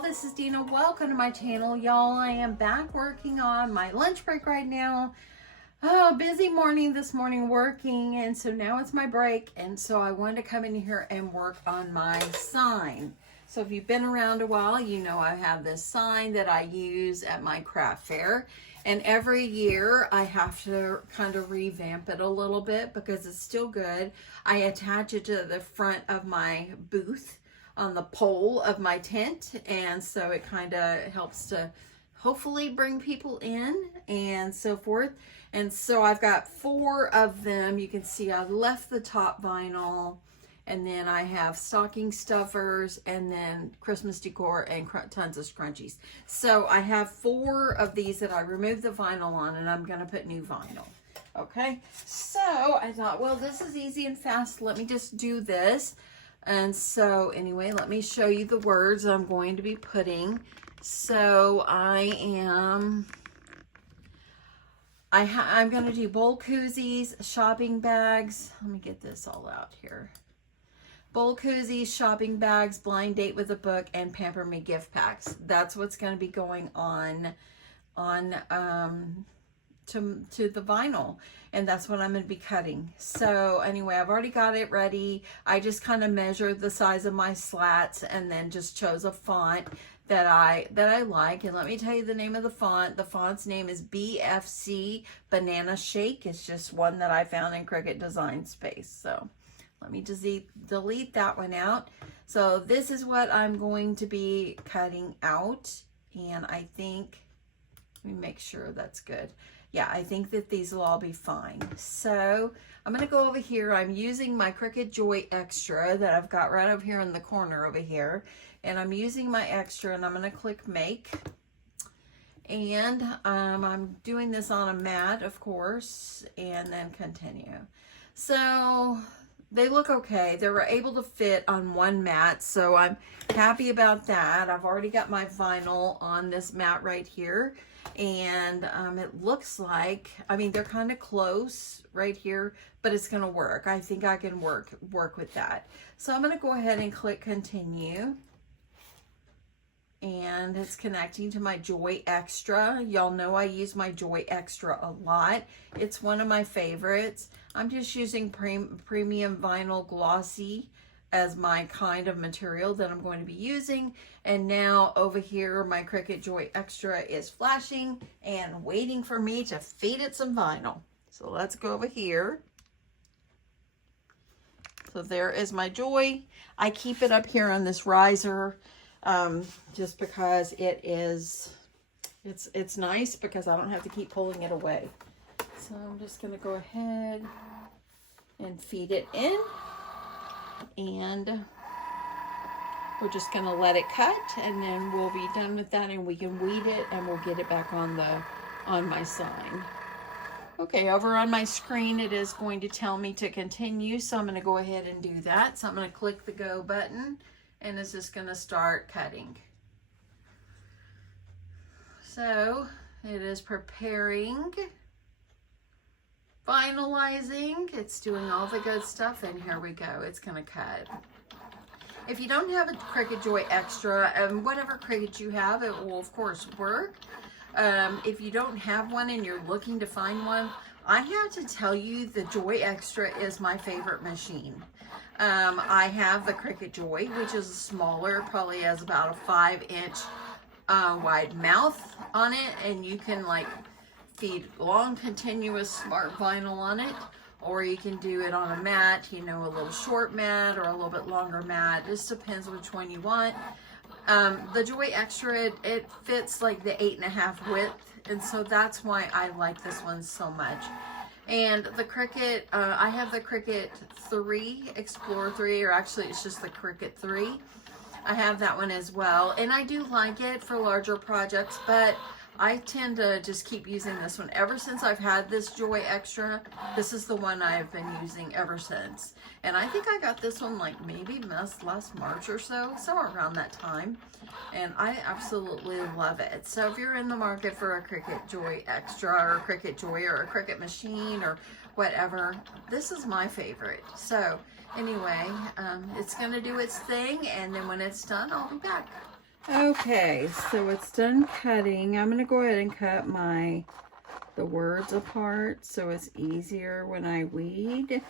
y'all, this is Dina. Welcome to my channel, y'all. I am back working on my lunch break right now. Oh, busy morning this morning working, and so now it's my break, and so I wanted to come in here and work on my sign. So if you've been around a while, you know I have this sign that I use at my craft fair, and every year I have to kind of revamp it a little bit because it's still good. I attach it to the front of my booth on the pole of my tent, and so it kind of helps to hopefully bring people in and so forth. And so I've got 4 of them. You can see I left the top vinyl, and then I have stocking stuffers, and then Christmas decor, and tons of scrunchies. So I have 4 of these that I removed the vinyl on, and I'm gonna put new vinyl. Okay, so I thought, well, this is easy and fast. Let me just do this. And so anyway, let me show you the words I'm going to be putting. So I'm going to do bowl koozies, shopping bags. Let me get this all out here. Bowl koozies, shopping bags, blind date with a book, and Pamper Me gift packs. That's what's going to be going on to the vinyl, and that's what I'm going to be cutting. So anyway, I've already got it ready. I just kind of measured the size of my slats and then just chose a font that I like. And let me tell you the name of the font. The font's name is BFC Banana Shake. It's just one that I found in Cricut Design Space. So let me just delete that one out. So this is what I'm going to be cutting out, and I think, let me make sure that's good. Yeah, I think that these will all be fine. So I'm going to go over here. I'm using my Cricut Joy Extra that I've got right over here in the corner over here. And I'm using my extra, and I'm going to click make. And I'm doing this on a mat, of course, and then continue. So they look okay. They were able to fit on one mat, so I'm happy about that. I've already got my vinyl on this mat right here. And it looks like, I mean, they're kind of close right here, but it's going to work. I think I can work with that. So I'm going to go ahead and click continue. And it's connecting to my Joy Extra. Y'all know I use my Joy Extra a lot. It's one of my favorites. I'm just using premium vinyl glossy as my kind of material that I'm going to be using. And now over here, my Cricut Joy Extra is flashing and waiting for me to feed it some vinyl. So let's go over here. So there is my Joy. I keep it up here on this riser just because it's nice because I don't have to keep pulling it away. So I'm just gonna go ahead and feed it in. And we're just going to let it cut, and then we'll be done with that, and we can weed it, and we'll get it back on my sign. Okay, over on my screen it is going to tell me to continue, so I'm going to go ahead and do that. So I'm going to click the go button, and it's just going to start cutting. So it is preparing, finalizing, it's doing all the good stuff, and here we go. It's gonna cut. If you don't have a Cricut Joy Extra, whatever Cricut you have, it will of course work. If you don't have one and you're looking to find one, I have to tell you the Joy Extra is my favorite machine. I have the Cricut Joy, which is smaller, probably has about a 5-inch wide mouth on it, and you can like feed long continuous smart vinyl on it, or you can do it on a mat, you know, a little short mat or a little bit longer mat. It just depends which one you want. The Joy Extra, it fits like the 8.5 width, and so that's why I like this one so much. And the Cricut, I have the Cricut 3, Explorer 3, or actually it's just the Cricut 3. I have that one as well, and I do like it for larger projects, but I tend to just keep using this one. Ever since I've had this Joy Extra, this is the one I've been using ever since. And I think I got this one like maybe last March or so, somewhere around that time. And I absolutely love it. So if you're in the market for a Cricut Joy Extra or a Cricut Joy or a Cricut machine or whatever, this is my favorite. So anyway, it's gonna do its thing, and then when it's done, I'll be back. Okay, so it's done cutting. I'm going to go ahead and cut the words apart so it's easier when I weed.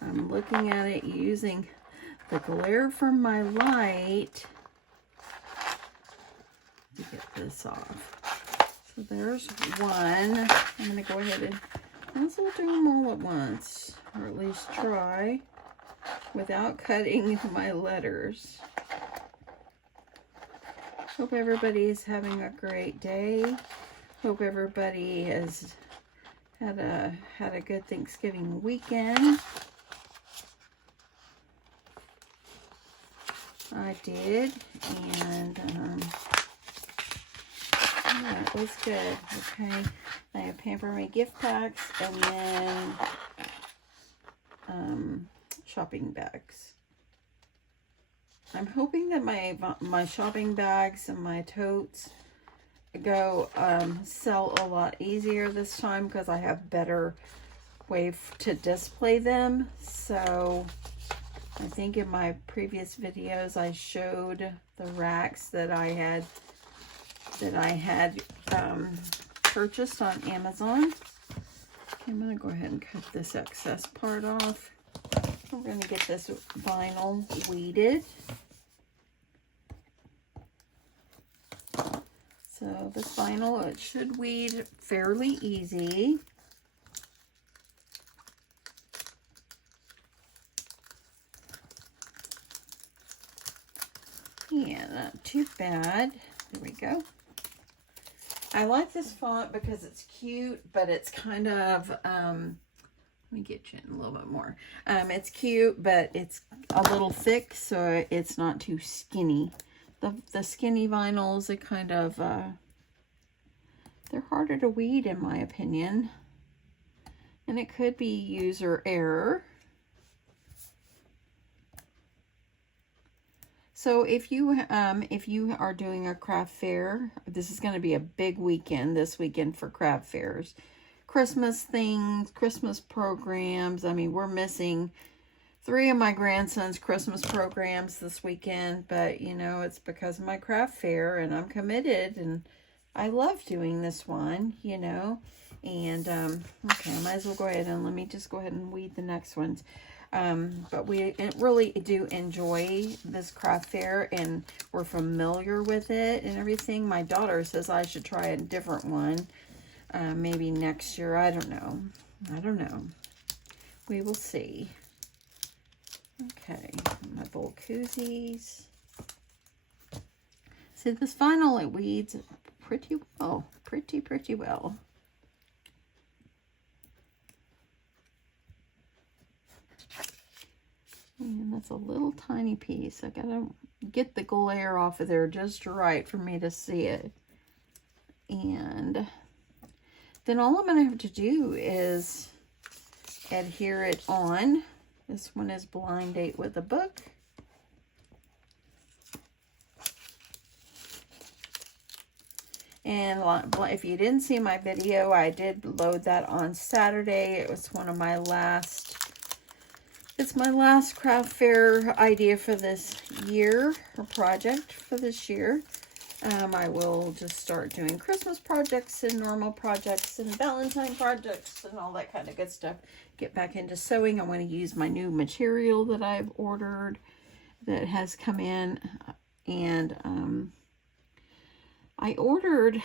I'm looking at it using the glare from my light to get this off. So there's one. I'm going to go ahead and also do them all at once, or at least try, without cutting my letters. Hope everybody is having a great day. Hope everybody has had a good Thanksgiving weekend. I did, and yeah, it was good. Okay, I have Pamper Me gift packs and then shopping bags. I'm hoping that my shopping bags and my totes go sell a lot easier this time because I have better way to display them. So I think in my previous videos I showed the racks that I had purchased on Amazon. I'm going to go ahead and cut this excess part off. We're going to get this vinyl weeded. So this vinyl, it should weed fairly easy. Yeah, not too bad. There we go. I like this font because it's cute, but it's kind of, let me get you in a little bit more. It's cute, but it's a little thick, so it's not too skinny. The skinny vinyls, they kind of, they're harder to weed in my opinion. And it could be user error. So if you are doing a craft fair, this is going to be a big weekend this weekend for craft fairs. Christmas things, Christmas programs. I mean, we're missing 3 of my grandsons' Christmas programs this weekend, but you know, it's because of my craft fair and I'm committed and I love doing this one, you know. And okay, I might as well go ahead and let me just go ahead and weed the next ones. But we really do enjoy this craft fair and we're familiar with it and everything. My daughter says I should try a different one, maybe next year. I don't know. We will see. Okay, my bowl koozies. See, this vinyl, it weeds pretty well, pretty well. And that's a little tiny piece. I gotta get the glare off of there just right for me to see it. And then all I'm gonna have to do is adhere it on. This one is Blind Date with a Book. And if you didn't see my video, I did load that on Saturday. It was one of my last, it's my last craft fair idea for this year, or project for this year. I will just start doing Christmas projects and normal projects and Valentine projects and all that kind of good stuff. Get back into sewing. I want to use my new material that I've ordered that has come in. And I ordered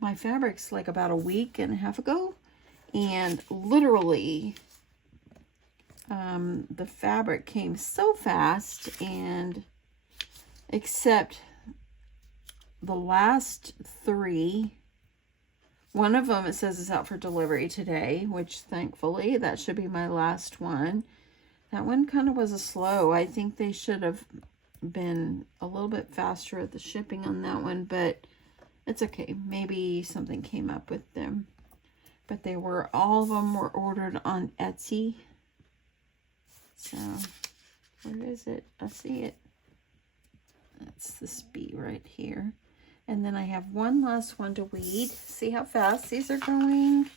my fabrics like about a week and a half ago. And literally, the fabric came so fast, and except the last 3, one of them, it says it's out for delivery today, which thankfully that should be my last one. That one kind of was a slow. I think they should have been a little bit faster at the shipping on that one, but it's okay. Maybe something came up with them. But they were, all of them were ordered on Etsy. So, where is it? I see it. That's this bee right here. And then I have one last one to weed. See how fast these are going?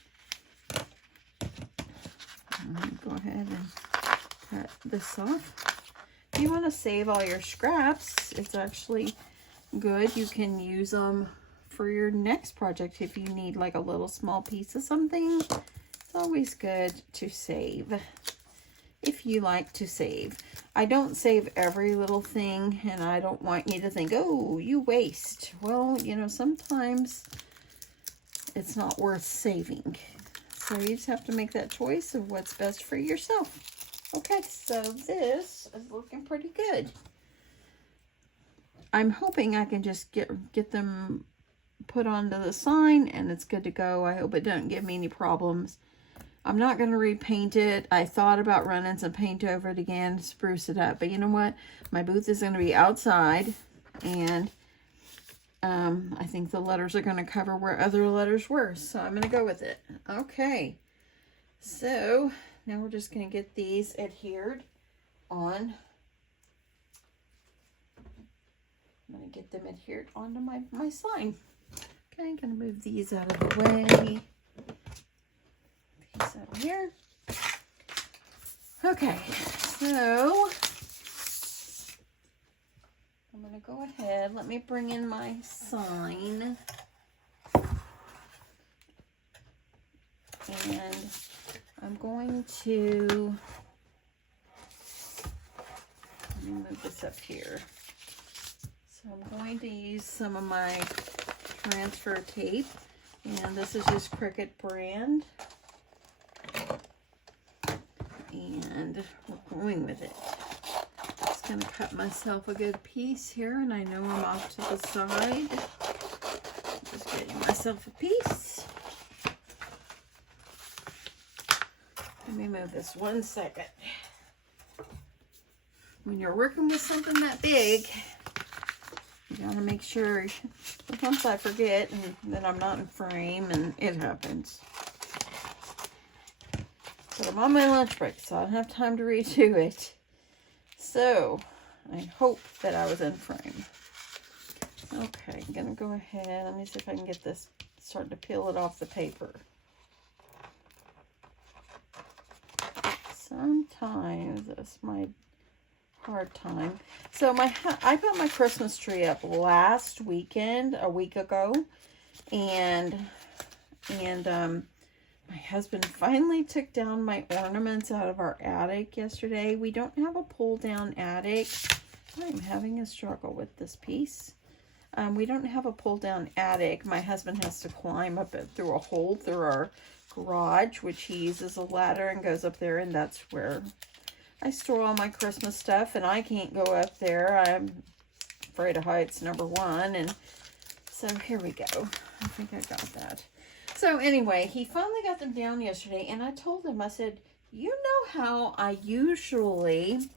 I'm going to go ahead and cut this off. If you want to save all your scraps, it's actually good. You can use them for your next project if you need like a little small piece of something. It's always good to save if you like to save. I don't save every little thing, and I don't want you to think, oh, you waste. Well, you know, sometimes it's not worth saving. So you just have to make that choice of what's best for yourself. Okay, so this is looking pretty good. I'm hoping I can just get them put onto the sign and it's good to go. I hope it doesn't give me any problems. I'm not going to repaint it. I thought about running some paint over it again to spruce it up. But you know what? My booth is going to be outside. And I think the letters are going to cover where other letters were. So I'm going to go with it. Okay. So now we're just going to get these adhered on. I'm going to get them adhered onto my sign. Okay, I'm going to move these out of the way. These out here. Okay, so I'm going to go ahead. Let me bring in my sign. And I'm going to, let me move this up here. So I'm going to use some of my transfer tape, and this is just Cricut brand, and we're going with it. Just going to cut myself a good piece here, and I know I'm off to the side. Just getting myself a piece. Let me move this 1 second. When you're working with something that big, you gotta make sure. Sometimes I forget and then I'm not in frame, and it happens. But I'm on my lunch break, so I don't have time to redo it. So I hope that I was in frame. Okay, I'm gonna go ahead. Let me see if I can get this, start to peel it off the paper. Sometimes that's my hard time. So I put my Christmas tree up last weekend, a week ago, and my husband finally took down my ornaments out of our attic yesterday. We don't have a pull down attic. I'm having a struggle with this piece. We don't have a pull down attic. My husband has to climb up it through a hole through our garage, which he uses a ladder and goes up there, and that's where I store all my Christmas stuff, and I can't go up there. I'm afraid of heights, number one. And so here we go. I think I got that. So anyway, he finally got them down yesterday, and I told him, I said, you know how I usually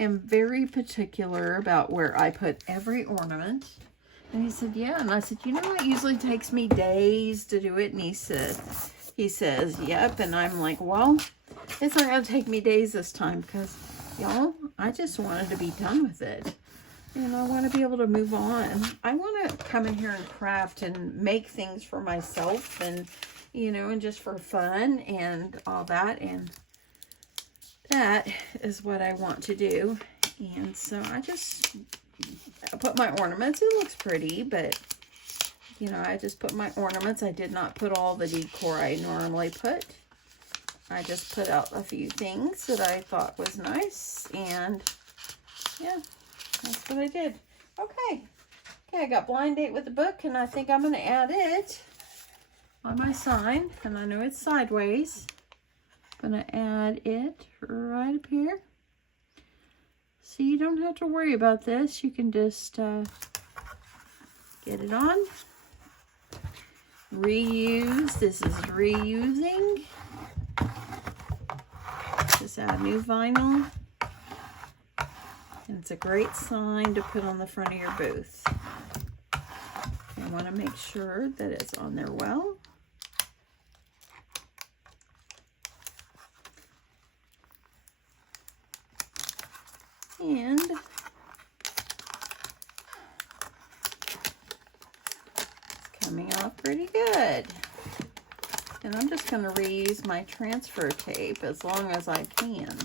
am very particular about where I put every ornament? And he said, yeah. And I said, you know, it usually takes me days to do it. And he says, yep. And I'm like, well, it's not going to take me days this time, because, y'all, I just wanted to be done with it. And I want to be able to move on. I want to come in here and craft and make things for myself, and, you know, and just for fun and all that. And that is what I want to do. And so I put my ornaments. It looks pretty, but, you know, I just put my ornaments. I did not put all the decor I normally put. I just put out a few things that I thought was nice, and yeah, that's what I did. Okay, I got Blind Date with the book, and I think I'm going to add it on my sign, and I know it's sideways. I'm going to add it right up here. So you don't have to worry about this. You can just get it on. Reuse. This is reusing. Just add new vinyl. And it's a great sign to put on the front of your booth. You want to make sure that it's on there well. And it's coming off pretty good. And I'm just going to reuse my transfer tape as long as I can.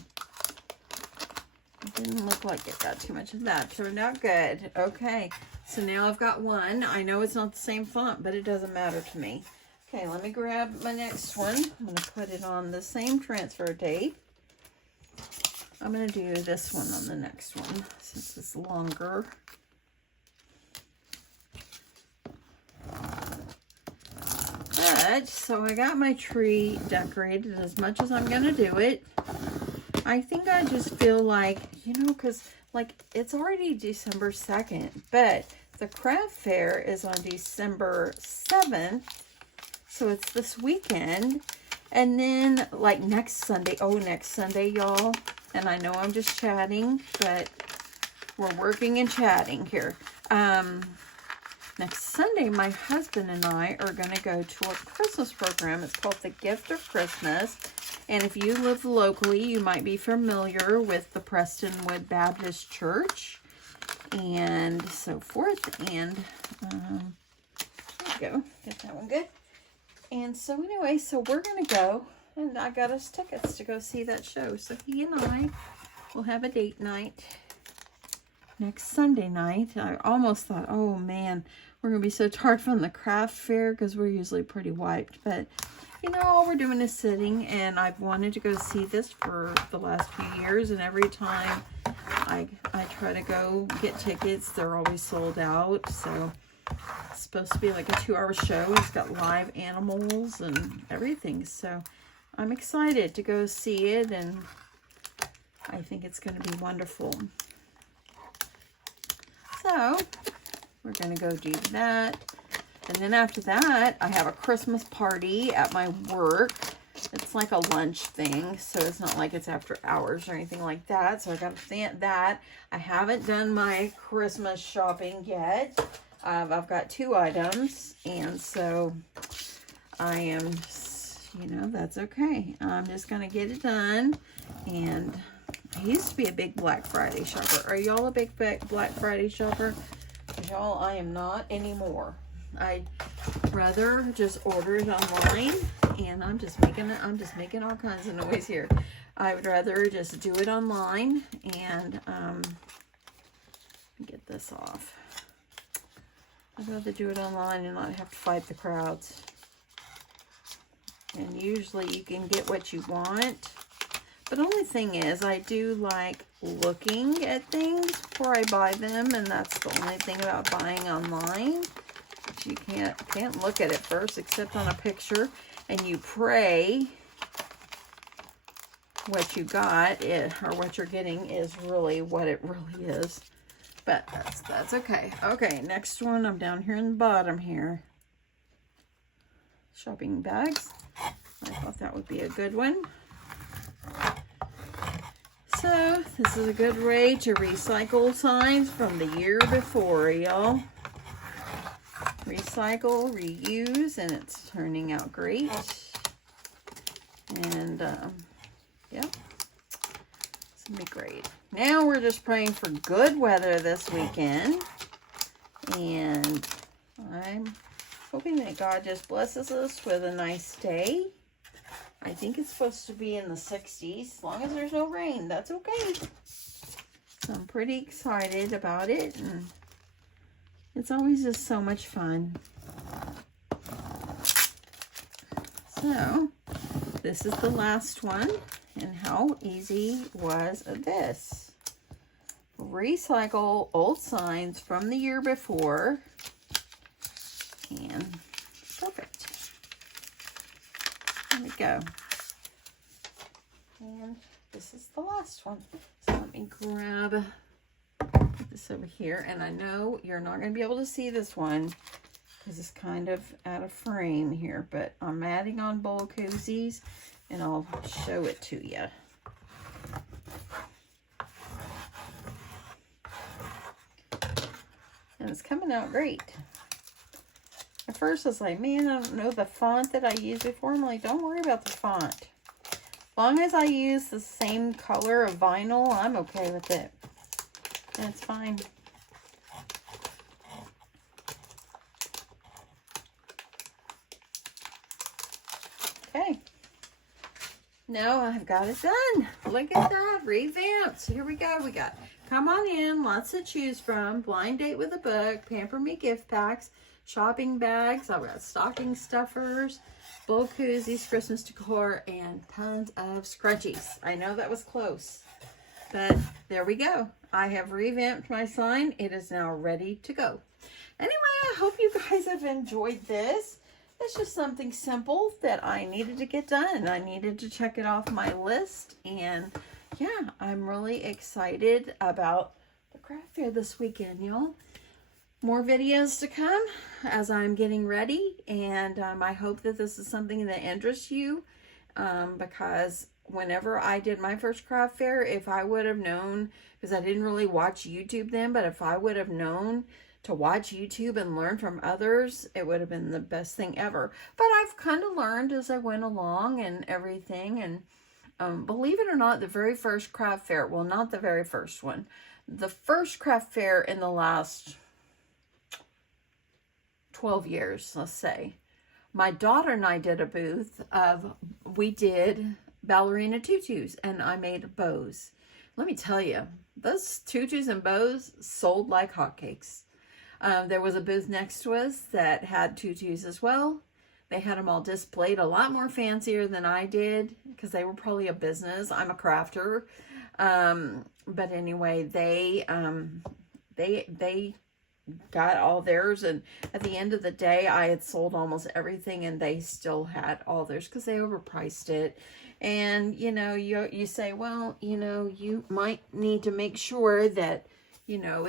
It didn't look like it got too much of that. Turned out good. Okay, So now I've got one. I know it's not the same font, but it doesn't matter to me. Okay, let me grab my next one. I'm going to put it on the same transfer tape. I'm going to do this one on the next one since it's longer. But, so I got my tree decorated as much as I'm going to do it. I think I just feel like, you know, because like it's already December 2nd, but the craft fair is on December 7th. So it's this weekend. And then like next Sunday, next Sunday, y'all. And I know I'm just chatting, but we're working and chatting here. Next Sunday, my husband and I are going to go to a Christmas program. It's called The Gift of Christmas. And if you live locally, you might be familiar with the Prestonwood Baptist Church and so forth. And there we go. Get that one good. And so anyway, so we're going to go. And I got us tickets to go see that show. So he and I will have a date night next Sunday night. I almost thought, oh man, we're going to be so tired from the craft fair because we're usually pretty wiped. But, you know, all we're doing is sitting. And I've wanted to go see this for the last few years. And every time I try to go get tickets, they're always sold out. So it's supposed to be like a 2-hour show. It's got live animals and everything. So I'm excited to go see it, and I think it's going to be wonderful. So we're going to go do that. And then after that, I have a Christmas party at my work. It's like a lunch thing, so it's not like it's after hours or anything like that. So I got to think that. I haven't done my Christmas shopping yet. I've got 2 items, and so I am, you know, that's okay. I'm just going to get it done. And I used to be a big Black Friday shopper. Are y'all a big Black Friday shopper? Y'all, I am not anymore. I'd rather just order it online, and I'm just making all kinds of noise here. I would rather just do it online and get this off. I'd rather do it online and not have to fight the crowds. And usually you can get what you want. But the only thing is, I do like looking at things before I buy them, and that's the only thing about buying online. You can't look at it first except on a picture, and you pray what you got or what you're getting is really what it really is. But that's okay. Okay, next one. I'm down here in the bottom here. Shopping bags. I thought that would be a good one. So, this is a good way to recycle signs from the year before, y'all. Recycle, reuse, and it's turning out great. And, yeah. It's going to be great. Now we're just praying for good weather this weekend. And I'm hoping that God just blesses us with a nice day. I think it's supposed to be in the 60s. As long as there's no rain, that's okay. So I'm pretty excited about it. And it's always just so much fun. So, this is the last one. And how easy was this? Recycle old signs from the year before. And perfect. There we go. And this is the last one. So let me grab this over here. And I know you're not going to be able to see this one because it's kind of out of frame here. But I'm adding on bowl koozies, and I'll show it to you. And it's coming out great. At first I was like, man, I don't know the font that I used before. I'm like, don't worry about the font. As long as I use the same color of vinyl, I'm okay with it. And it's fine. Okay. No, I've got it done. Look at that. Revamped. Here we go. We got Come On In, lots to choose from, Blind Date with a Book, Pamper Me gift packs, shopping bags. I've got stocking stuffers, bowl koozies, Christmas decor, and tons of scrunchies. I know that was close, but there we go. I have revamped my sign. It is now ready to go. Anyway, I hope you guys have enjoyed this. It's just something simple that I needed to get done. I needed to check it off my list. And yeah, I'm really excited about the craft fair this weekend, y'all. More videos to come as I'm getting ready. And I hope that this is something that interests you. Because whenever I did my first craft fair, if I would have known, because I didn't really watch YouTube then, but if I would have known to watch YouTube and learn from others, it would have been the best thing ever. But I've kind of learned as I went along and everything. And believe it or not, the very first craft fair, well, not the very first one, the first craft fair in the last 12 years, let's say, my daughter and I did a booth of, we did ballerina tutus, and I made bows. Let me tell you, those tutus and bows sold like hotcakes. There was a booth next to us that had tutus as well. They had them all displayed a lot more fancier than I did because they were probably a business. I'm a crafter. But anyway, they got all theirs, and at the end of the day, I had sold almost everything, and they still had all theirs because they overpriced it. And, you know, you say, well, you know, you might need to make sure that, you know,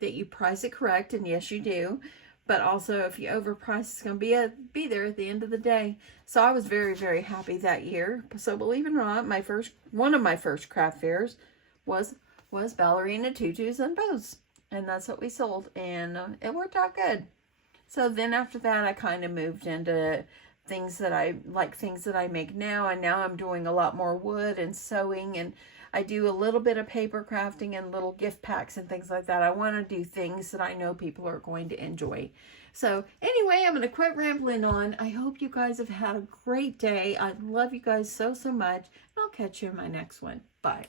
that you price it correct, and yes, you do. But also, if you overprice, it's going to be there at the end of the day. So I was very, very happy that year. So believe it or not, one of my first craft fairs was ballerina tutus and bows, and that's what we sold, and it worked out good. So then after that, I kind of moved into things that I make now, and now I'm doing a lot more wood and sewing, and I do a little bit of paper crafting and little gift packs and things like that. I want to do things that I know people are going to enjoy. So anyway, I'm going to quit rambling on. I hope you guys have had a great day. I love you guys so, so much. And I'll catch you in my next one. Bye.